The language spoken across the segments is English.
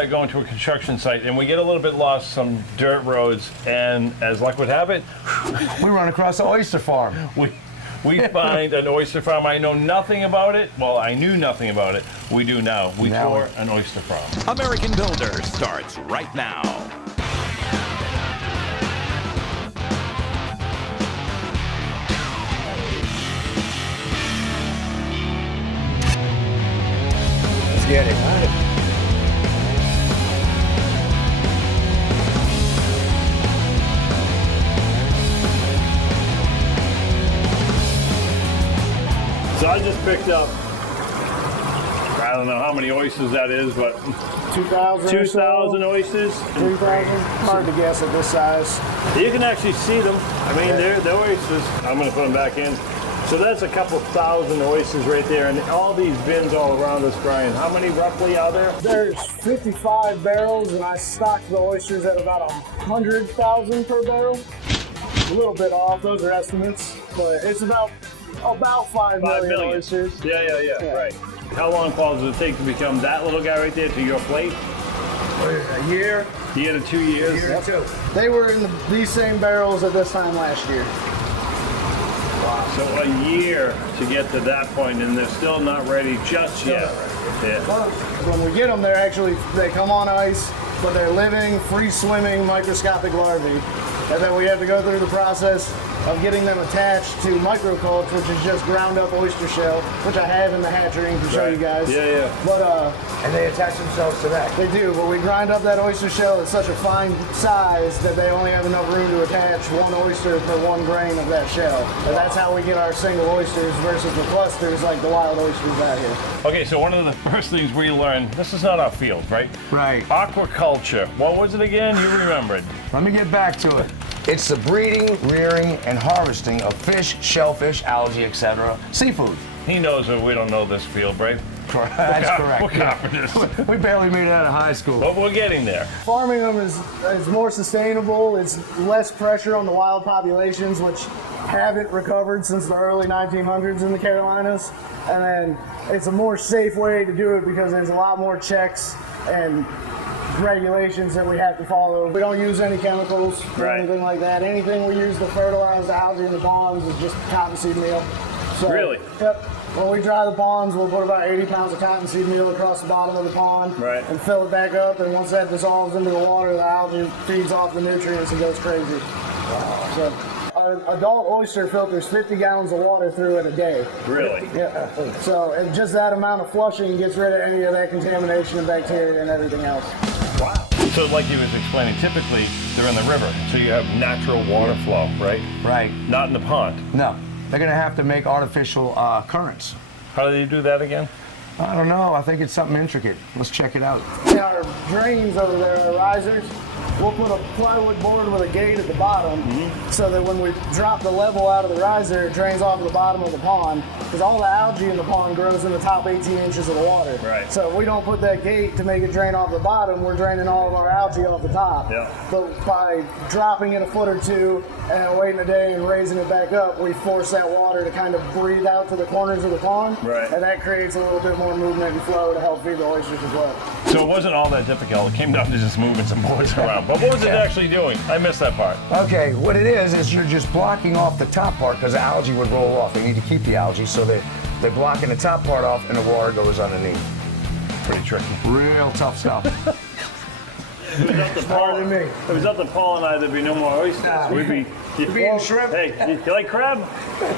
started going to a construction site, and we get a little bit lost, some dirt roads, and as luck would have it, we run across the oyster farm. We find an oyster farm. I know nothing about it. Well, I knew nothing about it. We do now. We tour an oyster farm. American Builder starts right now. Let's get it. All right. So I just picked up, I don't know how many oysters that is, but 2,000 oysters. 3,000? Hard to guess at this size. You can actually see them. I mean, they're oysters. I'm going to put them back in. So that's a couple thousand oysters right there, and all these bins all around us, Brian. How many roughly are there? There's 55 barrels, and I stocked the oysters at about 100,000 per barrel. A little bit off, those are estimates, but it's about 5 million oysters. Yeah, right. How long, Paul, does it take to become that little guy right there to your plate? A year. Year to 2 years? Year to 2. They were in these same barrels at this time last year. Wow. So a year to get to that point, and they're still not ready just yet. Yeah. When we get them, they come on ice, but they're living, free-swimming, microscopic larvae. And then we have to go through the process of getting them attached to microculture, which is just ground up oyster shell, which I have in the hatchery to show you guys. Yeah. But and they attach themselves to that. They do, but we grind up that oyster shell at such a fine size that they only have enough room to attach one oyster per 1 grain of that shell. And that's how we get our single oysters versus the clusters like the wild oysters out here. Okay, so one of the first things we learned, this is not our field, right? Right. Aquaculture. What was it again? You remembered. Let me get back to it. It's the breeding, rearing, and harvesting of fish, shellfish, algae, etc. Seafood. He knows that we don't know this field, right? That's correct. We're confident. We barely made it out of high school. But we're getting there. Farming them is more sustainable. It's less pressure on the wild populations, which haven't recovered since the early 1900s in the Carolinas. And then it's a more safe way to do it because there's a lot more checks and regulations that we have to follow. We don't use any chemicals or anything like that. Anything we use to fertilize the algae in the ponds is just cottonseed meal. So, really? Yep. When we dry the ponds, we'll put about 80 pounds of cottonseed meal across the bottom of the pond and fill it back up. And once that dissolves into the water, the algae feeds off the nutrients and goes crazy. Wow. So, an adult oyster filters 50 gallons of water through it a day. Really? Yeah. So and just that amount of flushing gets rid of any of that contamination and bacteria and everything else. Wow. So like he was explaining, typically they're in the river, so you have natural water flow, right? Right. Not in the pond. No. They're going to have to make artificial currents. How do you do that again? I don't know. I think it's something intricate. Let's check it out. In our drains over there, our risers, we'll put a plywood board with a gate at the bottom so that when we drop the level out of the riser, it drains off the bottom of the pond because all the algae in the pond grows in the top 18 inches of the water. Right. So if we don't put that gate to make it drain off the bottom, we're draining all of our algae off the top. Yeah. But by dropping it a foot or two and waiting a day and raising it back up, we force that water to kind of breathe out to the corners of the pond. Right. And that creates a little bit more movement and flow to help feed the oysters as well. So it wasn't all that difficult. It came down to just moving some boards around. But what was it actually doing? I missed that part. Okay, what it is you're just blocking off the top part because the algae would roll off. They need to keep the algae, so they're blocking the top part off and the water goes underneath. Pretty tricky. Real tough stuff. If it was up to Paul, if it was up to Paul and I, there'd be no more oysters. We'd be eating shrimp. Hey, you like crab?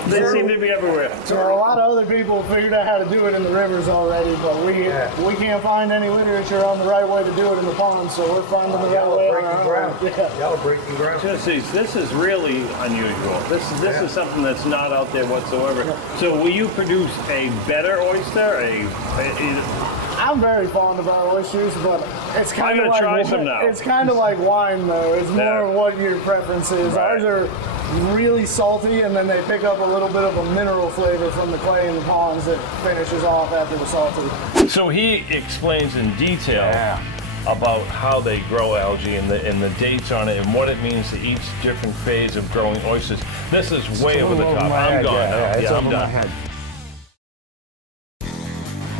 They seem to be everywhere. So a lot of other people figured out how to do it in the rivers already, but we can't find any literature on the right way to do it in the ponds, so we're finding the right way. Yellow breaking ground. This is really unusual. This is something that's not out there whatsoever. So will you produce a better oyster? I'm very fond of our oysters, but it's kind of like try some now. It's kind of like wine, though. It's more what your preference is. Right. Ours are really salty, and then they pick up a little bit of a mineral flavor from the clay in the ponds that finishes off after the salty. So he explains in detail about how they grow algae and the dates on it and what it means to each different phase of growing oysters. This is way over the top. I'm gone now. It's I'm over done. my head.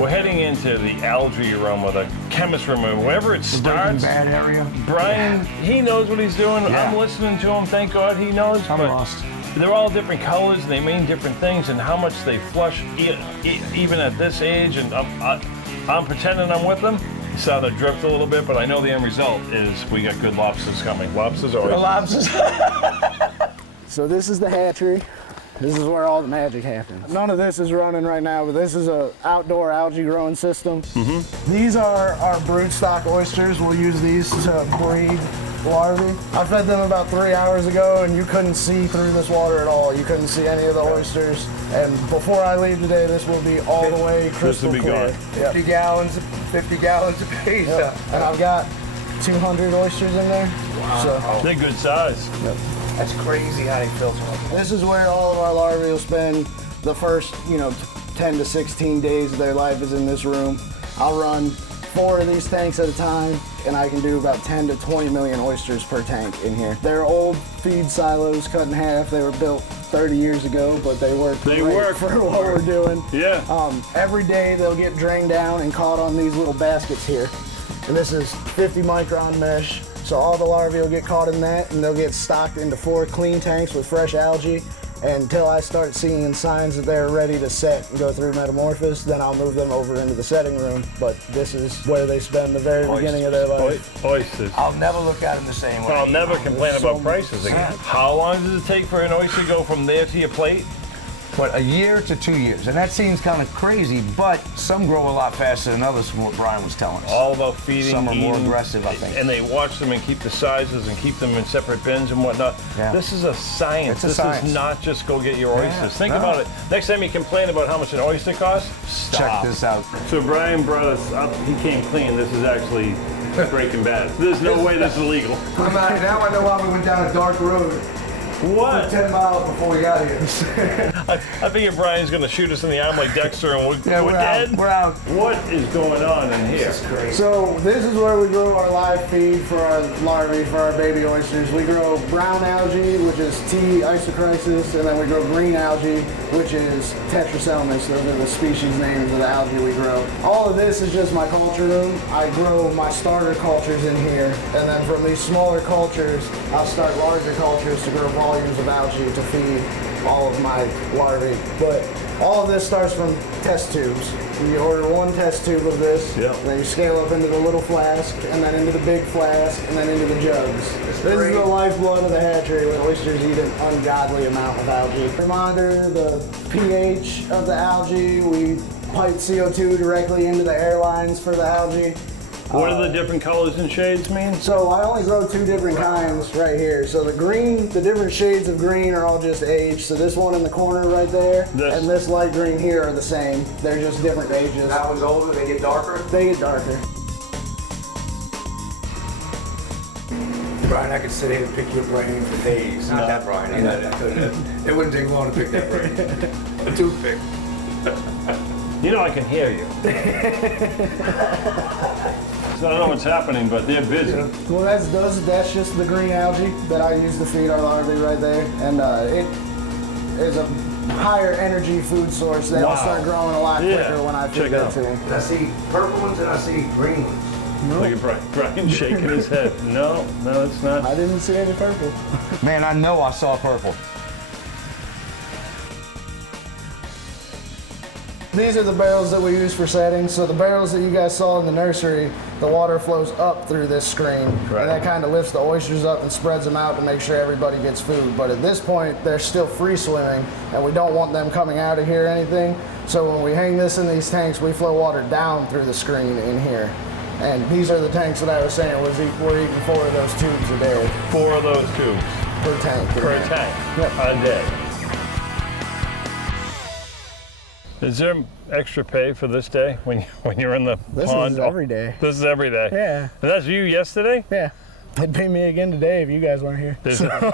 We're heading into the algae room or the chemist room, or wherever it Breaking starts. Bad area. Brian, he knows what he's doing. Yeah. I'm listening to him. Thank God he knows. I'm but lost. they're all different colors, and they mean different things, and how much they flush even at this age. And I'm pretending I'm with them. Saw the drift a little bit, but I know the end result is we got good lobsters coming. Lobsters always. Lobsters. So this is the hatchery. This is where all the magic happens. None of this is running right now, but this is a outdoor algae growing system. These are our broodstock oysters. We'll use these to breed larvae. I fed them about 3 hours ago, and you couldn't see through this water at all. You couldn't see any of the oysters. And before I leave today, this will be all the way crystal be clear. gone. Yep. 50 gallons apiece. Yep. And I've got 200 oysters in there. Wow. So, They're good size. yep. That's crazy how they filter them. This is where all of our larvae will spend the first, 10 to 16 days of their life is in this room. I'll run 4 of these tanks at a time, and I can do about 10 to 20 million oysters per tank in here. They're old feed silos cut in half. They were built 30 years ago, but they work great for what we're doing. Yeah. Every day they'll get drained down and caught on these little baskets here. And this is 50 micron mesh. So all the larvae will get caught in that, and they'll get stocked into 4 clean tanks with fresh algae. And until I start seeing signs that they're ready to set and go through metamorphosis, then I'll move them over into the setting room. But this is where they spend the very beginning of their life. Oysters. I'll never look at them the same way. I'll never complain so about prices again. How long does it take for an oyster to go from there to your plate? But a year to 2 years, and that seems kind of crazy, but some grow a lot faster than others from what Brian was telling us. All about feeding, Some are more eating, aggressive, I think. And they watch them and keep the sizes and keep them in separate bins and whatnot. Yeah. This is a science. It's a this science. is not just go get your oysters. Yeah, Think no. about it. Next time you complain about how much an oyster costs, stop. Check this out. So Brian brought us up. He came clean. This is actually Breaking Bad. There's no way this is legal. Now I know why we went down a dark road What? 10 miles before we got here. I figure Brian's going to shoot us in the arm like Dexter and we're Yeah, we're dead. out. We're out. What is going on in here? So this is where we grow our live feed for our larvae, for our baby oysters. We grow brown algae, which is T. isochrysis, and then we grow green algae, which is Tetraselmis. Those are the species names of the algae we grow. All of this is just my culture room. I grow my starter cultures in here, and then from these smaller cultures, I'll start larger cultures to grow volumes of algae to feed all of my larvae. But all of this starts from test tubes. You order 1 test tube of this, Yeah. and then you scale up into the little flask, and then into the big flask, and then into the jugs. This is the lifeblood of the hatchery, where oysters eat an ungodly amount of algae. We monitor the pH of the algae. We pipe CO2 directly into the airlines for the algae. What do the different colors and shades mean? So I only grow 2 different kinds right here. So the green, the different shades of green are all just age. So this one in the corner right there and this light green here are the same. They're just different ages. That one's older, they get darker. They get darker. Brian, I could sit here and pick your brain for days. Not that Brian, I couldn't. It wouldn't take long to pick that brain. A toothpick. You know I can hear you. So I don't know what's happening, but they're busy. Well, that's just the green algae that I use to feed our larvae right there. And it is a higher energy food source. They'll Wow. start growing a lot Yeah. quicker when I Check feed it that out. to them. I see purple ones and I see green ones. Look at Brian shaking his head. No, it's not. I didn't see any purple. Man, I know I saw purple. These are the barrels that we use for setting. So the barrels that you guys saw in the nursery, the water flows up through this screen. Right. And that kind of lifts the oysters up and spreads them out to make sure everybody gets food. But at this point, they're still free swimming, and we don't want them coming out of here or anything. So when we hang this in these tanks, we flow water down through the screen in here. And these are the tanks that I was saying we're eating 4 of those tubes a day 4 of those tubes per tank. per tank Yep. a day. Is there extra pay for this day when you're in the This pond? is every day. This is every day. Yeah. And that's you yesterday? Yeah. They'd pay me again today if you guys weren't here.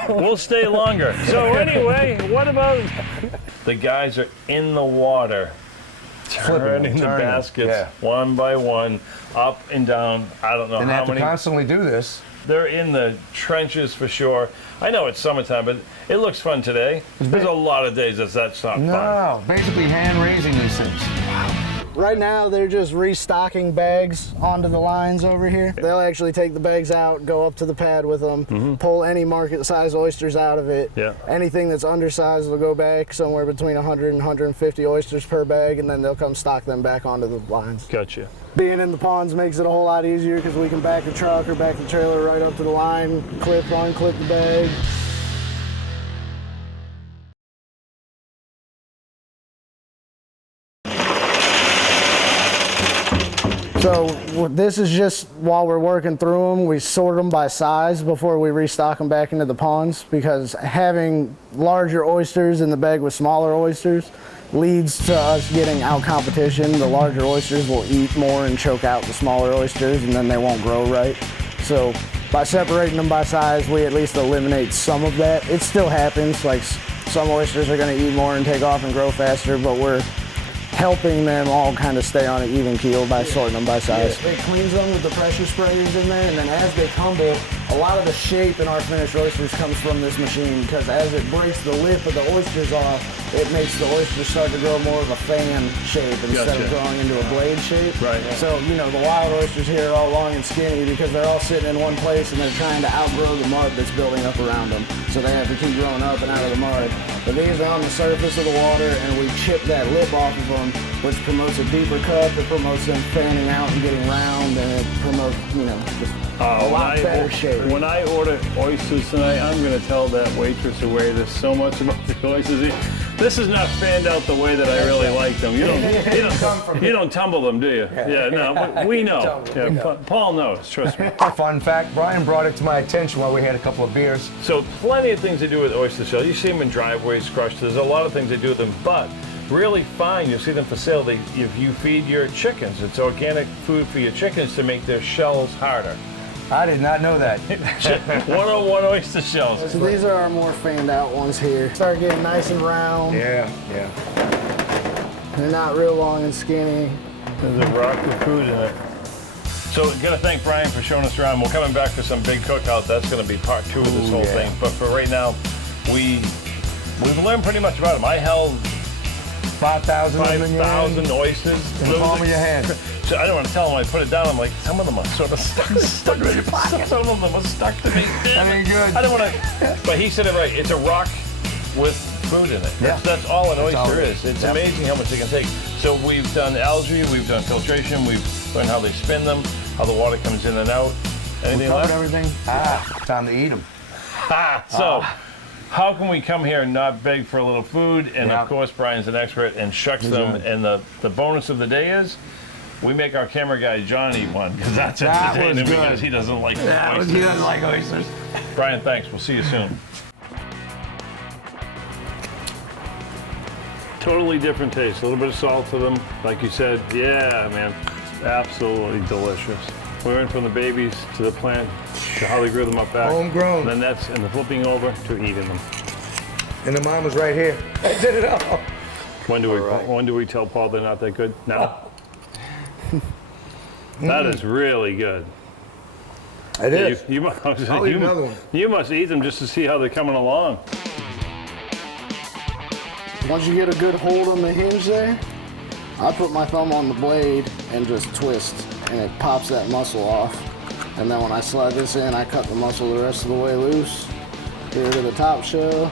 We'll stay longer. So anyway, what about the guys are in the water turning the turning, baskets yeah. one by one, up and down. I don't know And they how have to many. constantly do this. They're in the trenches for sure. I know it's summertime, but it looks fun today. There's a lot of days that's not fun. No, basically hand raising these things. Right now, they're just restocking bags onto the lines over here. They'll actually take the bags out, go up to the pad with them, pull any market size oysters out of it. Yeah. Anything that's undersized will go back somewhere between 100 and 150 oysters per bag, and then they'll come stock them back onto the lines. Gotcha. Being in the ponds makes it a whole lot easier because we can back the truck or back the trailer right up to the line, clip, unclip the bag. So this is just while we're working through them, we sort them by size before we restock them back into the ponds, because having larger oysters in the bag with smaller oysters leads to us getting out competition. The larger oysters will eat more and choke out the smaller oysters, and then they won't grow right. So by separating them by size, we at least eliminate some of that. It still happens, like some oysters are going to eat more and take off and grow faster, but we're helping them all kind of stay on an even keel by sorting them by size. Yeah, it cleans them with the pressure sprayers in there, and then as they tumble, a lot of the shape in our finished oysters comes from this machine, because as it breaks the lip of the oysters off, it makes the oysters start to grow more of a fan shape instead of growing into a blade shape. Right. So, you know, the wild oysters here are all long and skinny because they're all sitting in one place and they're trying to outgrow the mud that's building up around them. So they have to keep growing up and out of the mud. But these are on the surface of the water, and we chip that lip off of them, which promotes a deeper cut, that promotes them fanning out and getting round, and it promotes, you know, just a lot better shape. When I order oysters tonight, I'm going to tell that waitress who weighed us so much about the oysters. This is not fanned out the way that I really like them. You don't tumble them, do you? Yeah, no, we know. Yeah, Paul knows, trust me. Fun fact, Brian brought it to my attention while we had a couple of beers. So plenty of things to do with oyster shells. You see them in driveways, crushed. There's a lot of things they do with them, but really fine. You'll see them for sale. If you feed your chickens, it's organic food for your chickens to make their shells harder. I did not know that. 101 oyster shells. So these are our more fanned out ones here. Start getting nice and round. Yeah. They're not real long and skinny. There's a rock with food in it. So gotta thank Brian for showing us around. We're coming back for some big cookout. That's gonna be part 2 of this whole thing. But for right now, we've learned pretty much about them. I held 5,000 oysters. in the palm of your hand. So I don't want to tell them. I put it down. I'm like, some of them are sort of stuck in your pocket. Some of them are stuck to me. I mean, good. I don't want to. But he said it right. It's a rock with food in it. That's all an oyster is. It's amazing how much they can take. So we've done algae. We've done filtration. We've learned how they spin them, how the water comes in and out. Anything left? Everything. Time to eat them. So. How can we come here and not beg for a little food? And of course, Brian's an expert and shucks them. And the bonus of the day is we make our camera guy John eat one, because that's entertaining, because he doesn't like oysters. He doesn't like oysters. Brian, thanks. We'll see you soon. Totally different taste. A little bit of salt to them. Like you said, yeah, man, absolutely delicious. We went from the babies to the plant to how they grew them up back. Homegrown. And then the flipping over to eating them. And the mom was right here. I did it all. When do we tell Paul they're not that good? Now. That is really good. It is. I'll eat another one. You must eat them just to see how they're coming along. Once you get a good hold on the hinge there, I put my thumb on the blade and just twist, and it pops that muscle off. And then when I slide this in, I cut the muscle the rest of the way loose. Get rid of the top shell,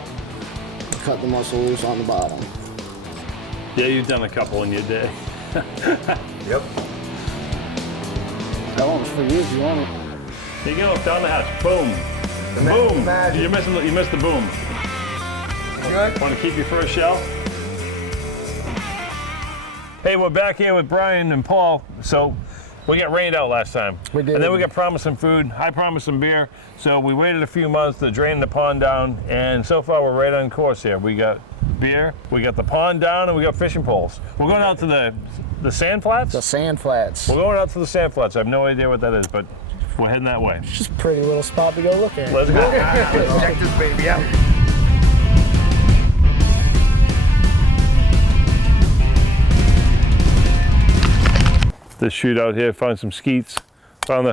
cut the muscle loose on the bottom. Yeah, you've done a couple in your day. Yep. That one's for you if you want it. Here you go, down the hatch, boom. Boom. You missed the boom. Good. Want to keep your first shell? Hey, we're back here with Brian and Paul. So we got rained out last time. We did. And then we got promised some food. I promised some beer. So we waited a few months to drain the pond down. And so far we're right on course here. We got beer, we got the pond down, and we got fishing poles. We're going out to the sand flats? The sand flats. We're going out to the sand flats. I have no idea what that is, but we're heading that way. It's just a pretty little spot to go look at. Let's go. Let's check this baby out. This shoot out here, found some skeets, found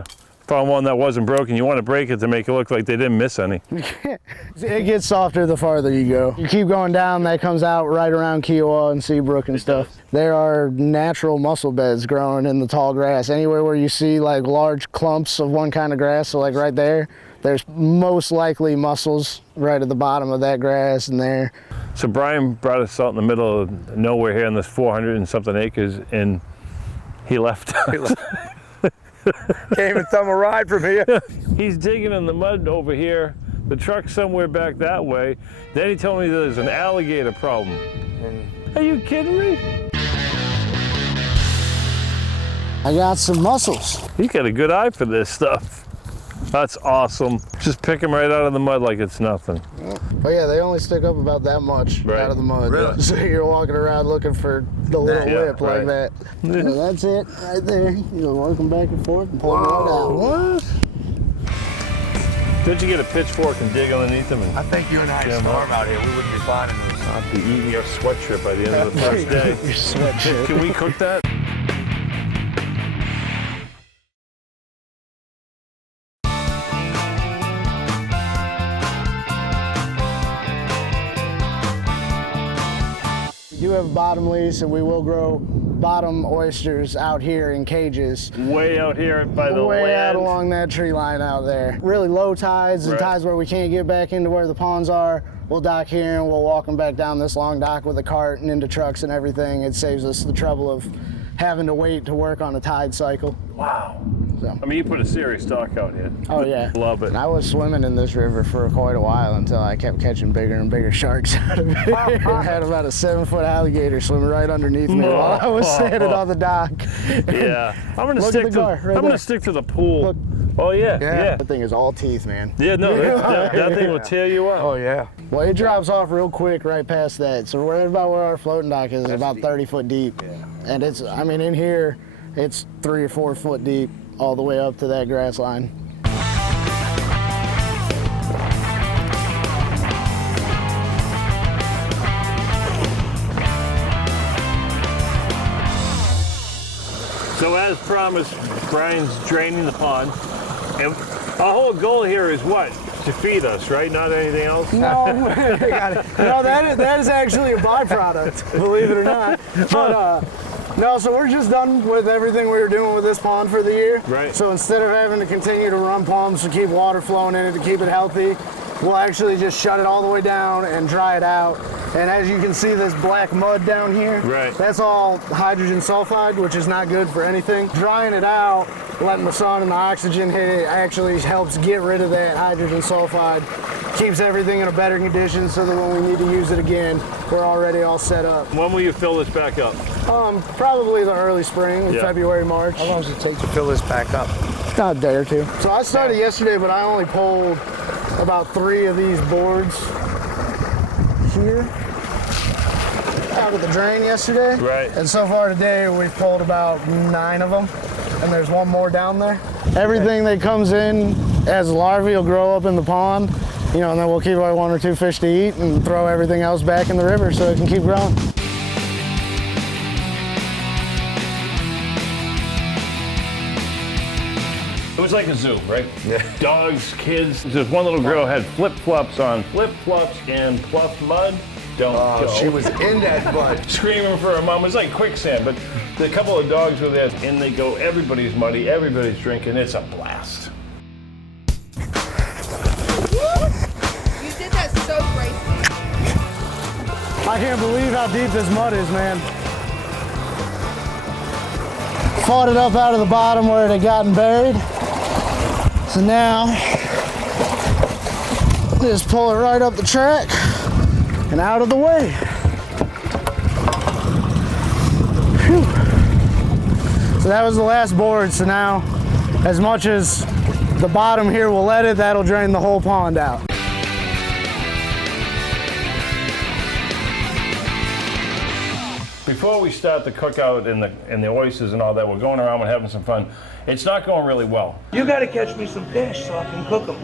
found one that wasn't broken. You want to break it to make it look like they didn't miss any. It gets softer the farther you go. You keep going down, that comes out right around Kiowa and Seabrook and stuff. There are natural mussel beds growing in the tall grass. Anywhere where you see like large clumps of one kind of grass, so like right there, there's most likely mussels right at the bottom of that grass and there. So Brian brought us out in the middle of nowhere here in this 400 and something acres, and he left us. Can't even thumb a ride from here. He's digging in the mud over here. The truck's somewhere back that way. Then he told me there's an alligator problem. Are you kidding me? I got some mussels. You got a good eye for this stuff. That's awesome. Just pick them right out of the mud like it's nothing. But yeah, they only stick up about that much out of the mud. Really? So you're walking around looking for the little lip like that. So that's it right there. You're working back and forth and pulling it out. What? Don't you get a pitchfork and dig underneath them? And I think you and I storm out here. We wouldn't be finding those. I'll be eating your sweat strip by the end of the first day. Your sweat strip. Can we cook that? We do have a bottom lease, and we will grow bottom oysters out here in cages. Way out here by the Way land. out along that tree line out there. Really low tides and tides where we can't get back into where the ponds are. We'll dock here and we'll walk them back down this long dock with a cart and into trucks and everything. It saves us the trouble of having to wait to work on a tide cycle. Wow. So. I mean, you put a serious stock out here. Oh yeah. Love it. And I was swimming in this river for quite a while until I kept catching bigger and bigger sharks out of it. I had about a 7-foot alligator swimming right underneath me while I was standing on the dock. Yeah. I'm gonna Look stick at the car right I'm gonna there. stick to the pool. Look. Oh yeah. Yeah. That thing is all teeth, man. Yeah, no, that thing will tear you up. Oh, yeah. Well, it drops off real quick right past that. So right about where our floating dock is, about 30 foot deep. Yeah. And it's, I mean, in here, it's 3 or 4 foot deep all the way up to that grass line. So as promised, Brian's draining the pond. And our whole goal here is what? To feed us, right? Not anything else? No, that is actually a byproduct, believe it or not. But no, so we're just done with everything we were doing with this pond for the year. Right. So instead of having to continue to run pumps to keep water flowing in it, to keep it healthy, we'll actually just shut it all the way down and dry it out. And as you can see, this black mud down here, that's all hydrogen sulfide, which is not good for anything. Drying it out, letting the sun and the oxygen hit it actually helps get rid of that hydrogen sulfide, keeps everything in a better condition so that when we need to use it again, we're already all set up. When will you fill this back up? Probably the early spring, February, March. How long does it take to fill this back up? About a day or two. So I started yesterday, but I only pulled about 3 of these boards here out of the drain yesterday. Right. And so far today, we've pulled about 9 of them, and there's 1 more down there. Everything that comes in as larvae will grow up in the pond, you know, and then we'll keep like 1 or 2 fish to eat and throw everything else back in the river so it can keep growing. It was like a zoo, right? Yeah. Dogs, kids. This one little girl had flip-flops on. Flip-flops and pluff mud. Don't go. She was in that mud. Screaming for her mom. It was like quicksand, but the couple of dogs were there. In they go. Everybody's muddy. Everybody's drinking. It's a blast. You did that so gracefully. I can't believe how deep this mud is, man. Fought it up out of the bottom where it had gotten buried. So now, just pull it right up the track and out of the way. Whew. So that was the last board. So now, as much as the bottom here will let it, that'll drain the whole pond out. Before we start the cookout and the oysters and all that, we're going around and having some fun. It's not going really well. You gotta catch me some fish so I can cook them.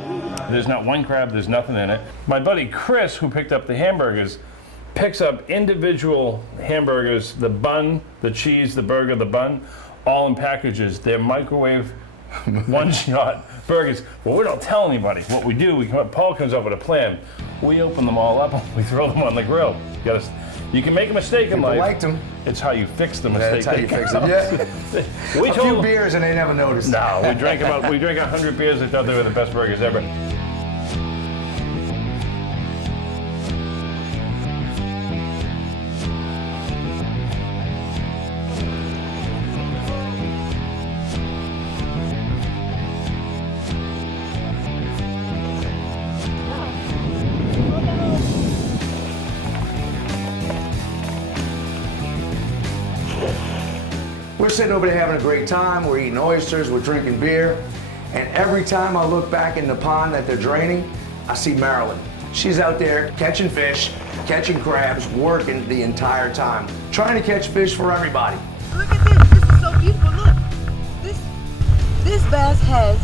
There's not one crab, there's nothing in it. My buddy Chris, who picked up the hamburgers, picks up individual hamburgers, the bun, the cheese, the burger, the bun, all in packages. They're microwave one shot burgers. Well, we don't tell anybody what we do. Paul comes up with a plan. We open them all up and we throw them on the grill. You can make a mistake in life. Liked them. It's how you fix the mistake. That's how you fix it. Yeah. We A few beers and they never noticed. No, we drank 100 beers. They thought they were the best burgers ever. We're sitting over there having a great time. We're eating oysters, we're drinking beer. And every time I look back in the pond that they're draining, I see Marilyn. She's out there catching fish, catching crabs, working the entire time, trying to catch fish for everybody. Look at this. This is so beautiful. Look. This bass has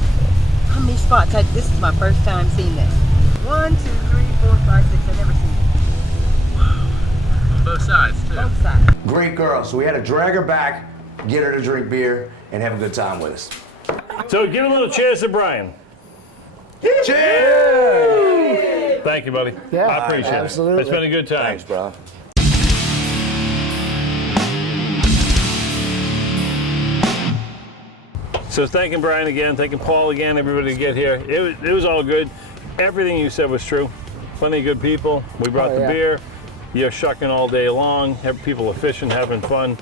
how many spots? This is my first time seeing this. 1, 2, 3, 4, 5, 6. I've never seen it. On both sides, too. Both sides. Great girl. So we had to drag her back, get her to drink beer, and have a good time with us. So give a little cheers to Brian. Cheers! Thank you, buddy. Yeah, I appreciate absolutely. it. It's been a good time. Thanks, bro. So thanking Brian again, thanking Paul again, everybody to get here. It was all good. Everything you said was true. Plenty of good people. We brought the beer. You're shucking all day long. People are fishing, having fun.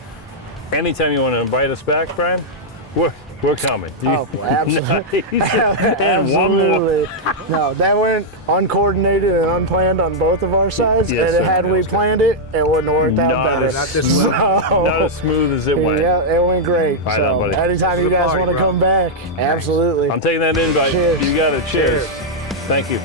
Anytime you want to invite us back, Brian, we're coming. Oh, absolutely. And one more. Absolutely. No, that went uncoordinated and unplanned on both of our sides. Yes, and sir. had we planned it, it wouldn't have worked out better. Not as smooth as it went. Yeah, it went great. I know, buddy. Anytime you guys want to come back, absolutely. I'm taking that invite. Cheers. You got it. Cheers. Thank you.